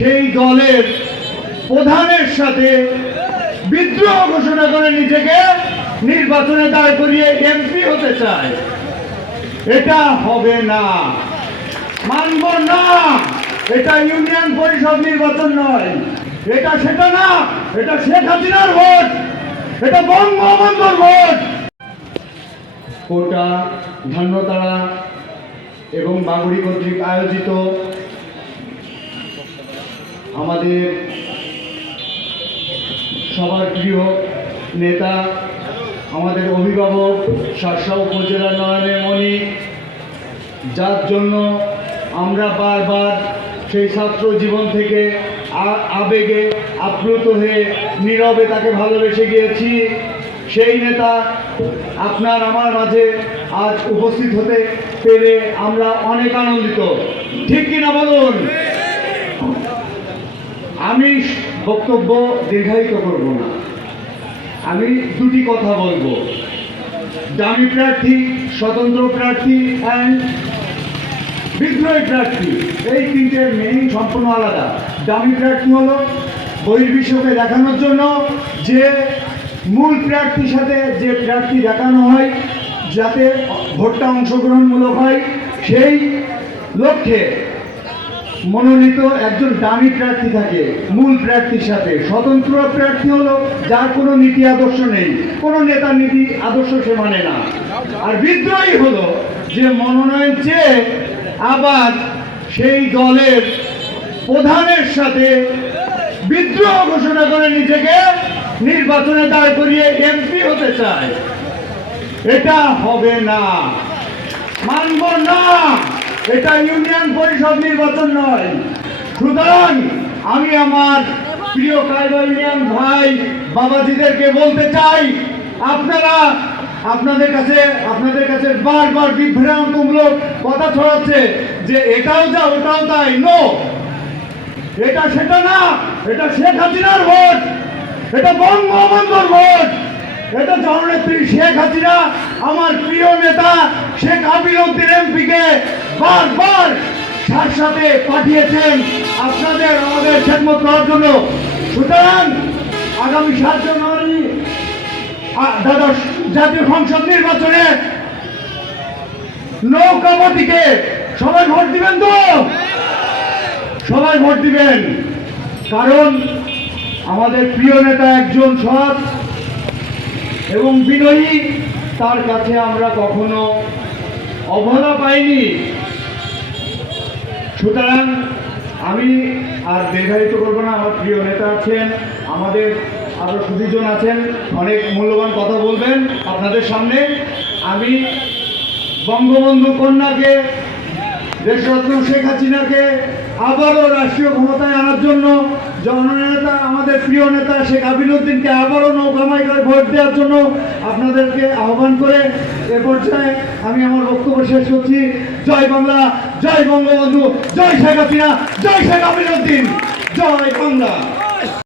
সেই দলের প্রধানের সাথে বিদ্রোহ ঘোষণা করে নিজেকে নির্বাচনে দাঁড় করিয়ে এমপি হতে চায়। এটা হবে না। মানব না। এটা ইউনিয়ন পরিষদ নির্বাচন নয়। এটা সেটা না। এটা শেখ হাসিনার ভোট। এটা বঙ্গবন্ধুর ভোট। কোটা ধান্যতারা এবং বাগুড়ি কর্তৃক আয়োজিত আমাদের সবার প্রিয় নেতা, আমাদের অভিভাবক শাসা উপজেলা নয়নের মণি, যার জন্য আমরা বারবার সেই ছাত্র জীবন থেকে আবেগে আপ্লুত হয়ে নীরবে তাকে ভালোবেসে গিয়েছি। সেই নেতা আপনার আমার মাঝে আজ উপস্থিত হতে পেরে আমরা অনেক আনন্দিত। ঠিক কিনা বলুন? আমি বক্তব্য দীর্ঘায়িত করব না। আমি দুটি কথা বলব। দামি প্রার্থী, স্বতন্ত্র প্রার্থী অ্যান্ড বিদ্রোহী প্রার্থী, এই তিনটে মেইন সম্পূর্ণ আলাদা। দামি প্রার্থী হলো বহির্বিশ্বকে দেখানোর জন্য যে মূল প্রার্থীর সাথে যে প্রার্থী দেখানো হয়, যাতে ভোটটা অংশগ্রহণমূলক হয়, সেই লক্ষ্যে মনোনীত একজন দামি প্রার্থী থাকে, মূল প্রার্থীর সাথে। স্বতন্ত্র প্রার্থী হলো যার কোনো নীতি আদর্শ নেই। কোনো নেতার নীতি আদর্শ সে মানে না। আর বিদ্রোহী হলো যে মনোনয়ন চেয়ে আবার সেই দলের প্রধানের সাথে বিদ্রোহ ঘোষণা করে নিজেকে নির্বাচনে দাঁড় করিয়ে এমপি হতে চায়। এটা হবে না। মানব না। এটা ইউনিয়ন পরিষদ নির্বাচন নয়। সুতরাং আমি আমার প্রিয় কায়দা ইউনিয়ন ভাই বাবাজিদেরকে বলতে চাই, আপনারা আপনাদের কাছে আপনাদের কাছে বারবার বিভ্রান্তমূলক কথা ছড়াচ্ছে যে এটাও যা, ওটাও তাই। নো এটা সেটা না, এটা শেখ হাসিনার ভোট, এটা বঙ্গবন্ধুর ভোট, এটা জননেত্রী শেখ হাসিনা, আমার প্রিয় নেতা শেখ আবির উদ্দিন এমপিকে বারবার সার সাথে পাঠিয়েছেন আপনাদের, আমাদের খেদমত করার জন্য। সুতরাং আগামী সাত জানুয়ারি দ্বাদশ জাতীয় সংসদ নির্বাচনে নৌকামতিকে সবাই ভোট দিবেন তো? সবাই ভোট দিবেন। কারণ আমাদের প্রিয় নেতা একজন সৎ এবং বিনয়ী, তার কাছে আমরা কখনো অবহেলা পাইনি। সুতরাং আমি আর দীর্ঘায়িত করব না, আমার প্রিয় নেতা আছেন, আমাদের আরও সুদীজন আছেন, অনেক মূল্যবান কথা বলবেন আপনাদের সামনে। আমি বঙ্গবন্ধু কন্যাকে, দেশরত্ন শেখ হাসিনাকে আবারও রাষ্ট্রীয় ক্ষমতায় আনার জন্য জননেতা, আমাদের প্রিয় নেতা শেখ আবিনুদ্দিনকে আবারও নৌকামাই করে ভোট দেওয়ার জন্য আপনাদেরকে আহ্বান করে এ পর্যায়ে আমি আমার বক্তব্য শেষ করছি। জয় বাংলা। জয় বঙ্গবন্ধু জয় শেখ হাসিনা জয় শেখ আবিনুদ্দিন জয় বাংলা।